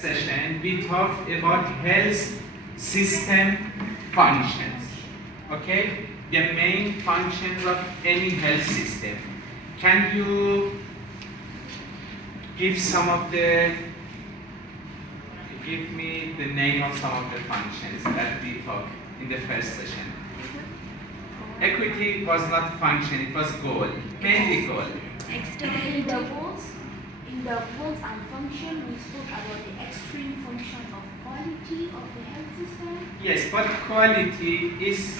Session we talked about health system functions. Okay, the main functions of any health system. Can you give me the name of some of the functions that we talked in the first session? Equity was not function, it was goal, mainly goal. In the goals and function, we spoke about the extreme function of quality of the health system. Yes, but quality is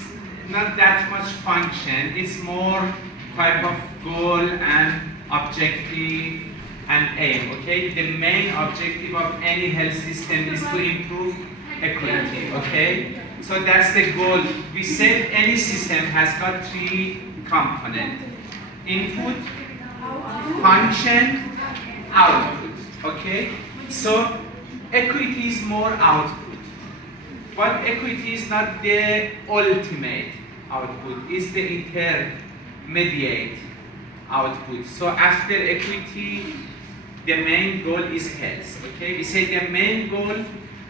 not that much function. It's more type of goal and objective and aim. Okay, the main objective of any health system is to improve equity. Okay, so that's the goal. We said any system has got three components: input, function, output. Okay, so equity is more output, but equity is not the ultimate output, it's the intermediate output. So after equity, the main goal is health. Okay, we say the main goal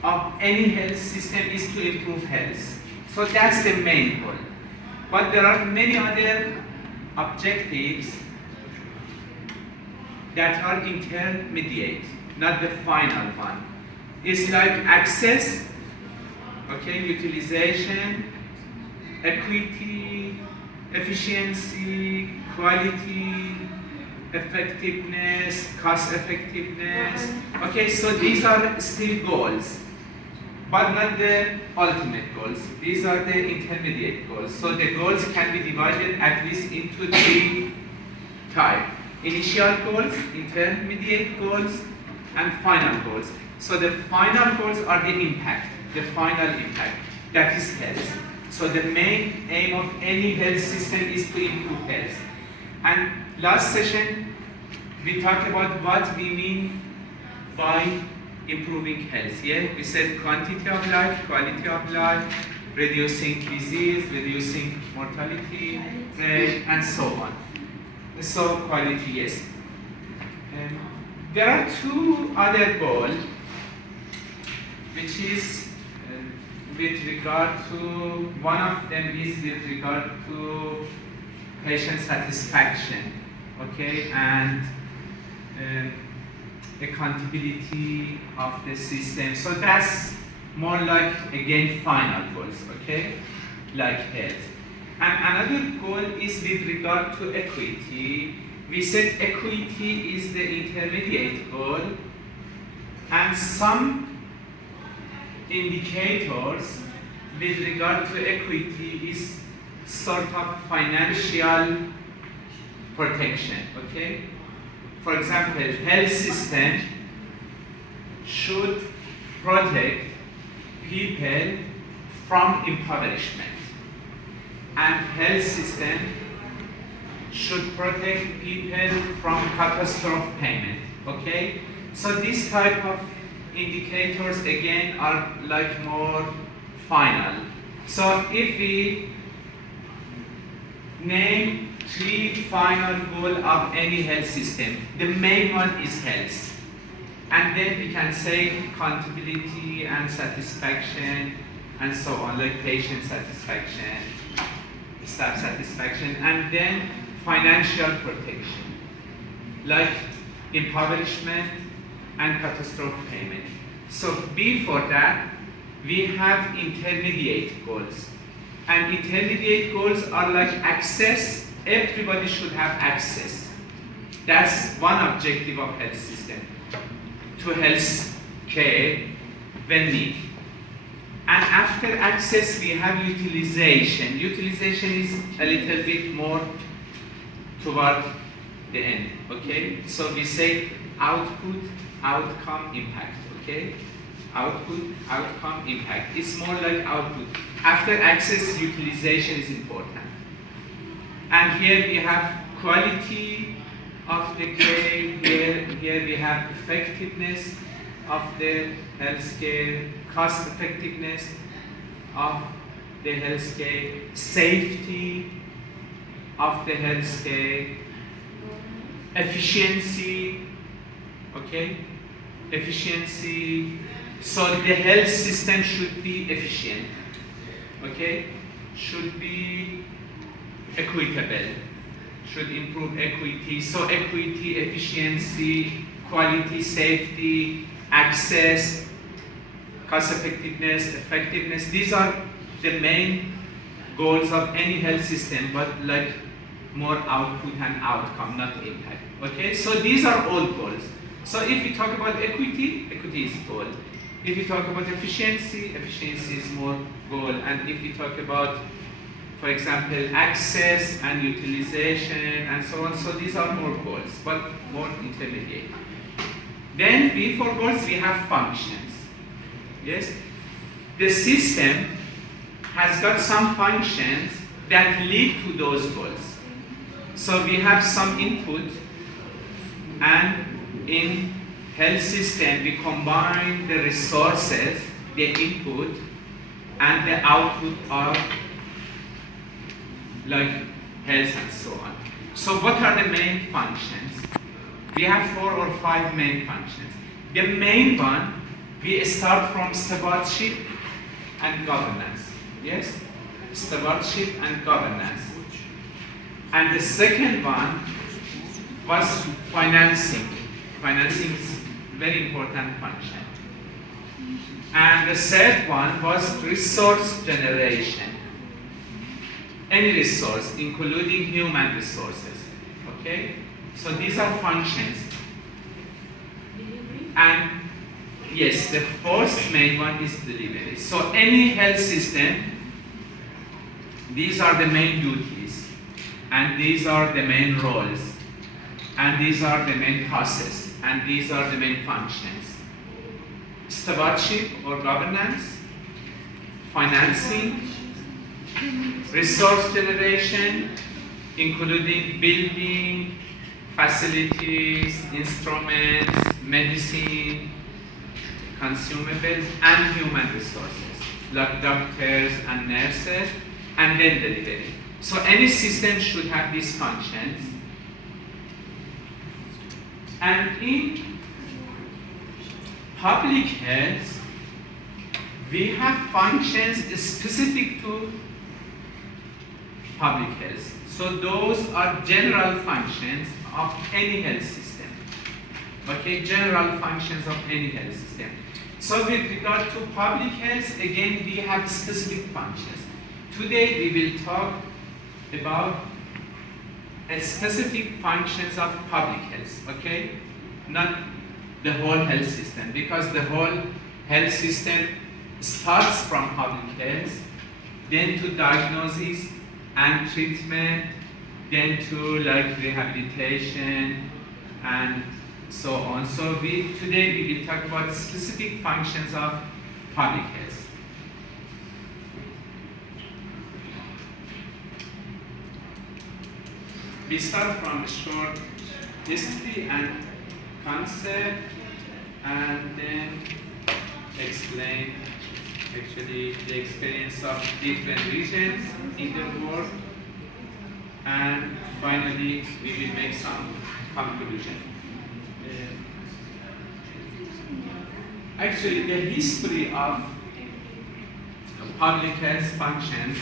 of any health system is to improve health. So that's the main goal, but there are many other objectives that are intermediate, not the final one. It's like access, okay, utilization, equity, efficiency, quality, effectiveness, cost effectiveness. Okay, so these are still goals, but not the ultimate goals. These are the intermediate goals. So the goals can be divided at least into three types: initial goals, intermediate goals, and final goals. So the final goals are the impact, the final impact, that is health. So the main aim of any health system is to improve health. And last session, we talked about what we mean by improving health. Yeah, we said quantity of life, quality of life, reducing disease, reducing mortality rate, and so on. So quality, yes. There are two other goals, which is with regard to, one of them is with regard to patient satisfaction, okay, and accountability of the system. So that's more like, again, final goals, okay, like health. And another goal is with regard to equity. We said equity is the intermediate goal, and some indicators with regard to equity is sort of financial protection, okay? For example, health system should protect people from impoverishment, and health system should protect people from catastrophe payment, okay? So this type of indicators again are like more final. So if we name three final goals of any health system, the main one is health. And then we can say accountability and satisfaction and so on, like patient satisfaction, staff satisfaction, and then financial protection, like impoverishment and catastrophe payment. So before that, we have intermediate goals. And intermediate goals are like access. Everybody should have access. That's one objective of health system, to health care when needed. And after access, we have utilization. Utilization is a little bit more toward the end, okay? So we say output, outcome, impact, okay? Output, outcome, impact. It's more like output. After access, utilization is important. And here we have quality of the care, here we have effectiveness of the healthcare, cost effectiveness of the healthcare, safety of the healthcare, efficiency, okay? efficiency. So the health system should be efficient, okay? Should be equitable, should improve equity. So equity, efficiency, quality, safety, access, cost effectiveness, these are the main goals of any health system, but like more output and outcome, not impact. Okay, so these are all goals. So if we talk about equity, equity is goal. If we talk about efficiency, efficiency is more goal. And if we talk about, for example, access and utilization and so on, so these are more goals, but more intermediate. Then before goals, we have functions. Yes? The system has got some functions that lead to those goals. So we have some input, and in health system we combine the resources, the input and the output of like health and so on. So what are the main functions? We have 4 or 5 main functions. The main one, we start from stewardship and governance. Yes? Stewardship and governance. And the second one was financing. Financing is a very important function. And the third one was resource generation. Any resource, including human resources. Okay? So these are functions. And yes, the fourth main one is delivery. So any health system, these are the main duties, and these are the main roles, and these are the main process, and these are the main functions. Stewardship or governance, financing, resource generation, including building, facilities, instruments, medicine, consumables, and human resources, like doctors and nurses, and then delivery. So any system should have these functions. And in public health, we have functions specific to public health. So those are general functions of any health system. Okay, general functions of any health system. So with regard to public health, again, we have specific functions. Today we will talk about specific functions of public health, okay? Not the whole health system, because the whole health system starts from public health, then to diagnosis and treatment, then to like rehabilitation and so on. So today we will talk about specific functions of public health. We start from a short history and concept, and then explain actually the experience of different regions in the world, and finally we will make some conclusion. Actually, the history of public health functions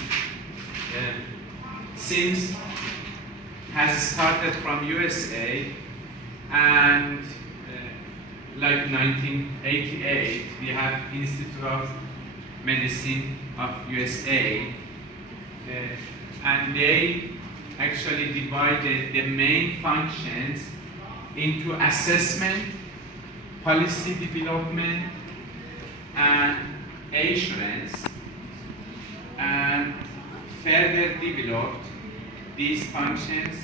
has started from USA, and like 1988 we have Institute of Medicine of USA, and they actually divided the main functions into assessment, policy development, and assurance, and further developed these functions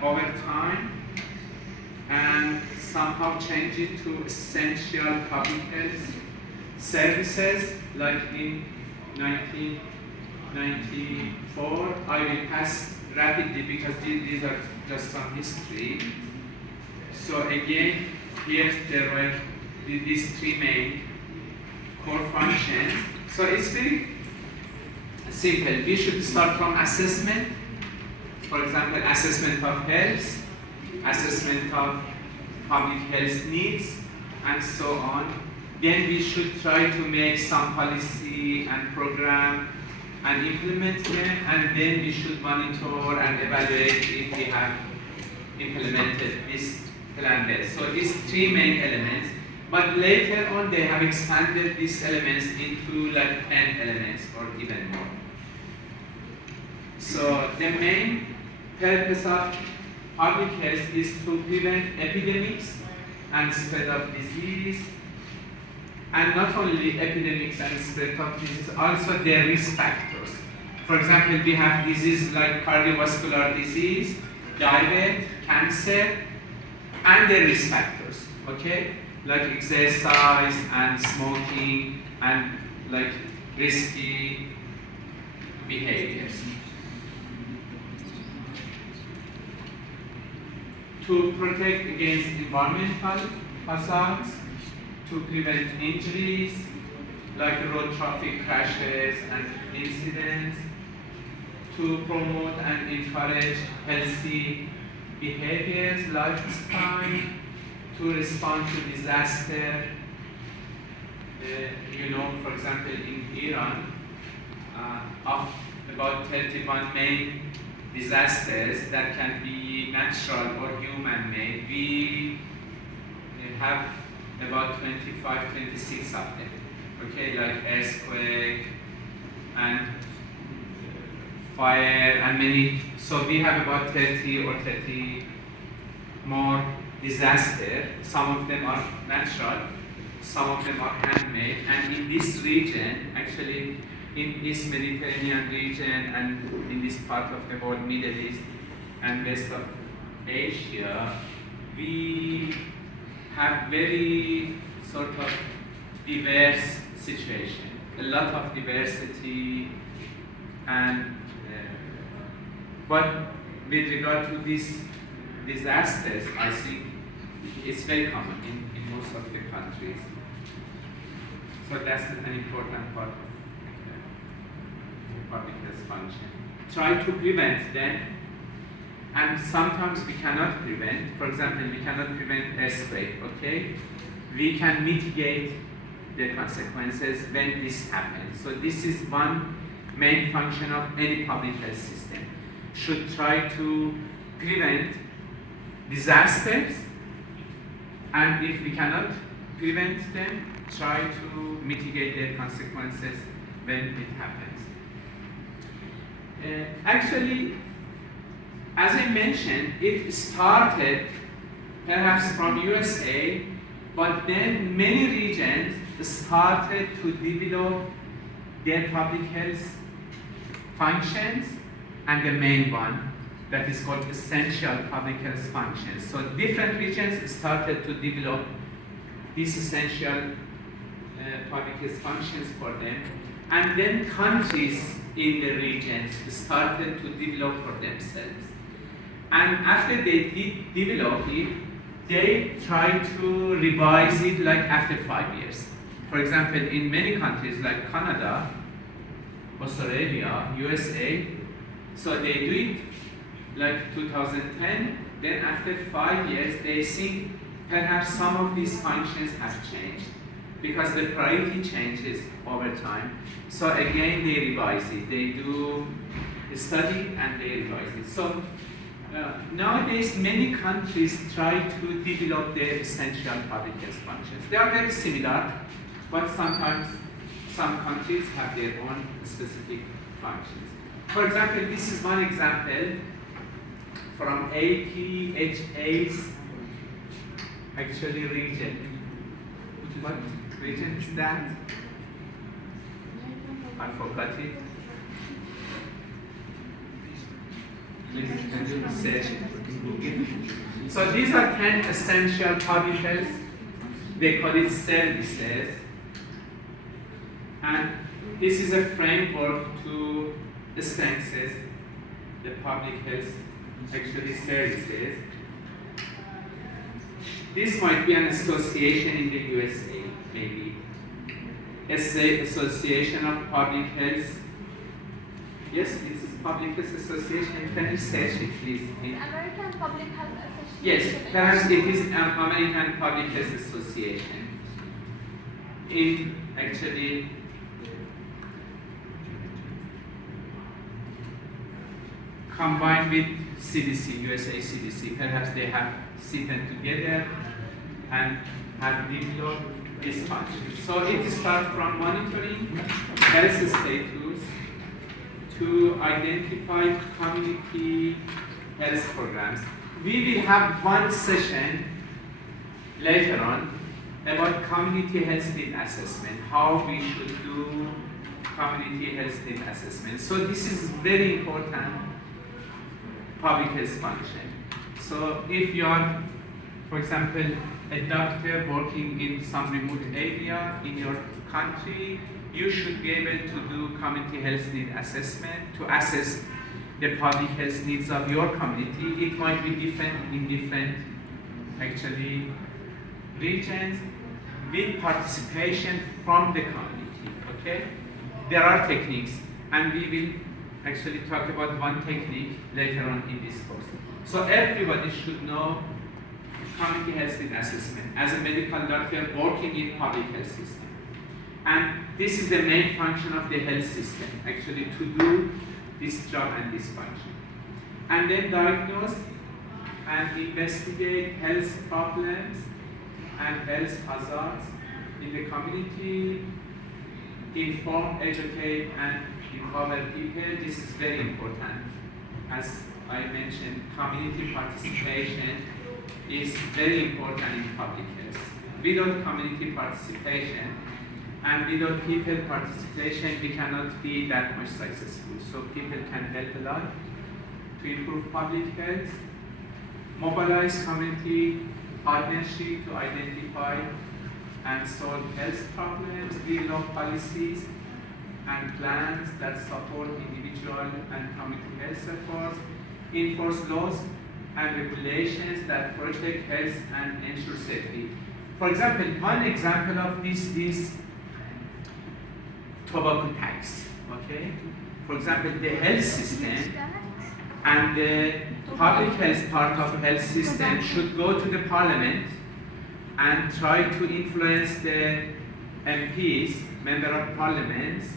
over time and somehow changed it to essential public health services. Like in 1994, I will pass rapidly because these are just some history. So again, here there were these 3 main core functions. So it's very simple. We should start from assessment. For example, assessment of health, assessment of public health needs, and so on. Then we should try to make some policy and program and implement them, and then we should monitor and evaluate if we have implemented this plan best. So these three main elements, but later on they have expanded these elements into like 10 elements or even more. So the main purpose of public health is to prevent epidemics and spread of disease, and not only epidemics and spread of disease, also their risk factors. For example, we have diseases like cardiovascular disease, diabetes, cancer, and their risk factors, okay? Like exercise and smoking and like risky behaviors. To protect against environmental hazards, to prevent injuries like road traffic crashes and incidents, to promote and encourage healthy behaviors, lifestyle, to respond to disaster. For example, in Iran, of about 31 main disasters that can be natural or human-made, we have about 25, 26 of them. Okay, like earthquake and fire and many. So we have about 30 or 30 more disasters. Some of them are natural, some of them are handmade. And in this region, actually, in this Mediterranean region and in this part of the world, Middle East and rest of Asia, we have very sort of diverse situation, a lot of diversity, and but with regard to these disasters, I think it's very common in most of the countries. So that's an important part of public health function. Try to prevent them, and sometimes we cannot prevent. For example, we cannot prevent earthquake, okay? We can mitigate the consequences when this happens. So this is one main function of any public health system. Should try to prevent disasters, and if we cannot prevent them, try to mitigate their consequences when it happens. Actually, as I mentioned, it started perhaps from USA, but then many regions started to develop their public health functions, and the main one that is called essential public health functions. So different regions started to develop these essential public health functions for them, and then countries in the regions started to develop for themselves. And after they did develop it, they tried to revise it like after 5 years. For example, in many countries like Canada, Australia, USA, so they do it like 2010, then after 5 years, they think perhaps some of these functions have changed because the priority changes over time. So again, they revise it. They do a study and they revise it. So nowadays, many countries try to develop their essential public health functions. They are very similar, but sometimes some countries have their own specific functions. For example, this is one example from APHA's actually region. What region is that? I forgot it. Please, can you search it in Google? So these are 10 essential public health. They call it services. And this is a framework to strengthen the public health actually services. This might be an association in the USA, maybe. It's the Association of Public Health. Yes, this is Public Health Association. Can you search it, please? American Public Health Yes, perhaps it is American Public Health Association. In actually combined with CDC, USA CDC, perhaps they have sitting together and have developed this function. So it starts from monitoring health status to identify community health programs. We will have one session later on about community health need assessment, how we should do community health need assessment. So this is very important public health function. So if you are, for example, a doctor working in some remote area in your country, you should be able to do community health need assessment to assess the public health needs of your community. It might be different in different actually regions with participation from the community. Okay, there are techniques, and we will actually talk about one technique later on in this course. So everybody should know community health need assessment as a medical doctor working in public health system. And this is the main function of the health system, actually, to do this job and this function. And then diagnose and investigate health problems and health hazards in the community, inform, educate, and empower people. This is very important. As I mentioned, community participation is very important in public health. Without community participation and without people participation, we cannot be that much successful. So people can help a lot to improve public health, mobilize community partnership to identify and solve health problems, develop policies and plans that support individual and community health efforts, enforce laws and regulations that protect health and ensure safety. For example, one example of this is tobacco tax. Okay? For example, the health system and the public health part of health system should go to the parliament and try to influence the MPs, member of parliaments,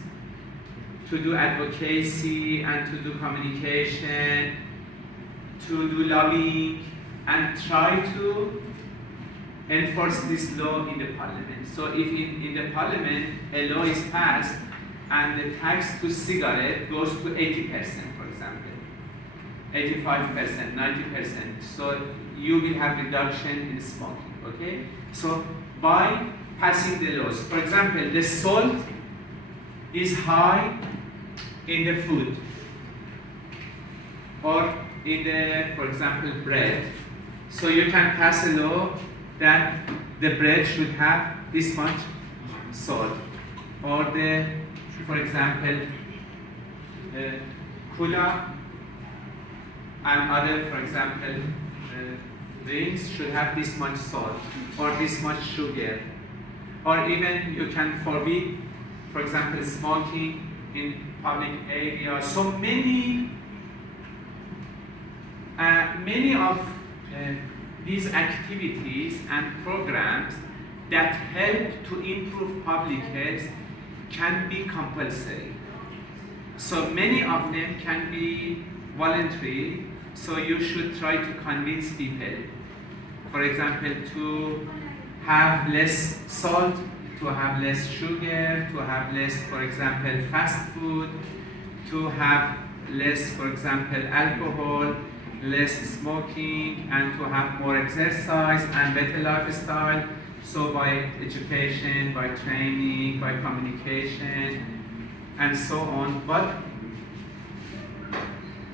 to do advocacy and to do communication, to do lobbying, and try to enforce this law in the parliament. So if in the parliament a law is passed and the tax to cigarette goes to 80%, for example, 85%, 90%, so you will have reduction in smoking, okay? So by passing the laws, for example, the salt is high in the food or in the, for example, bread. So you can pass a law that the bread should have this much salt, or the, for example, cola and other, for example, drinks should have this much salt or this much sugar, or even you can forbid, for example, smoking in public areas. So many of these activities and programs that help to improve public health can be compulsory. So many of them can be voluntary, so you should try to convince people, for example, to have less salt, to have less sugar, to have less, for example, fast food, to have less, for example, alcohol, less smoking, and to have more exercise and better lifestyle. So by education, by training, by communication, and so on. But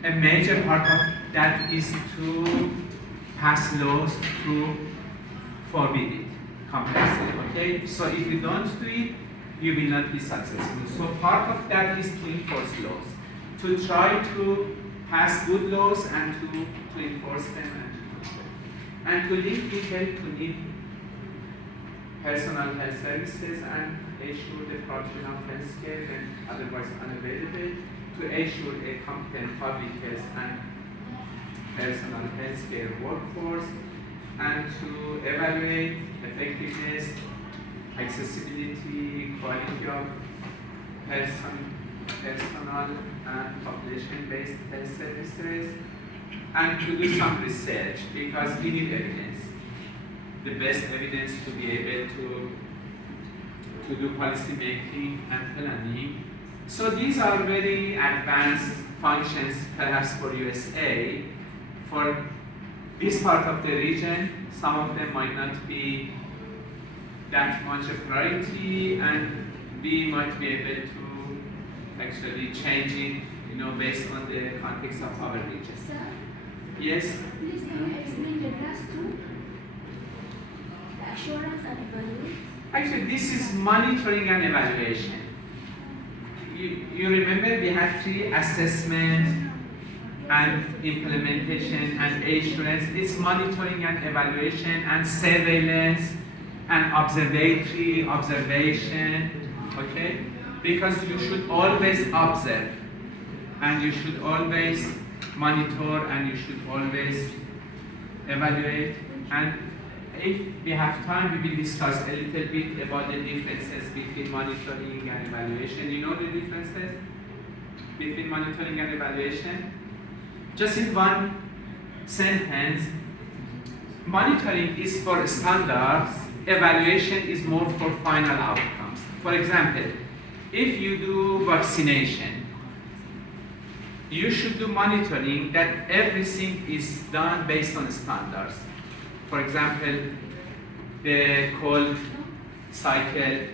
a major part of that is to pass laws to forbid it compulsory. Okay? So if you don't do it, you will not be successful. So part of that is to enforce laws, to try to pass good laws and to enforce them and to link people to need personal health services and ensure the provision of health care when otherwise unavailable, to ensure a competent public health and personal health care workforce, and to evaluate effectiveness, accessibility, quality of personal and population-based health services, and to do some research because we need evidence, the best evidence to be able to do policy making and planning. So these are very advanced functions, perhaps for USA. For this part of the region, some of them might not be that much a priority, and we might be able to actually change it, based on the context of our region. Sir, Yes? please can you explain the last two? The assurance and evaluation. Actually, this is monitoring and evaluation. You remember we had 3 assessment and implementation and assurance. It's monitoring and evaluation and surveillance and observation, okay? Because you should always observe and you should always monitor and you should always evaluate. And if we have time, we will discuss a little bit about the differences between monitoring and evaluation. You know the differences between monitoring and evaluation? Just in one sentence, monitoring is for standards, evaluation is more for final outcomes. For example, if you do vaccination, you should do monitoring that everything is done based on standards. For example, the cold cycle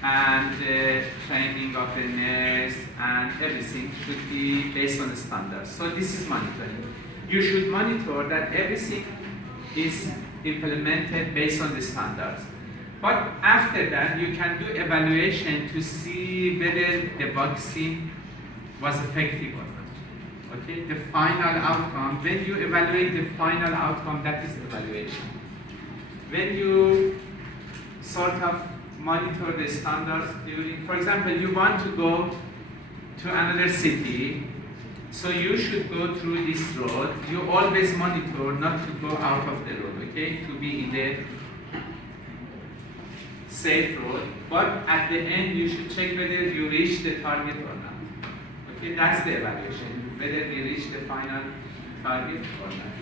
and the training of the nurse and everything should be based on the standards. So this is monitoring. You should monitor that everything is implemented based on the standards. But after that, you can do evaluation to see whether the vaccine was effective or not. Okay, the final outcome, when you evaluate the final outcome, that is evaluation. When you sort of monitor the standards during, for example, you want to go to another city, so you should go through this road. You always monitor not to go out of the road, okay, to be in the safe road. But at the end, you should check whether you reach the target or not. Okay, that's the evaluation, whether you reach the final target or not.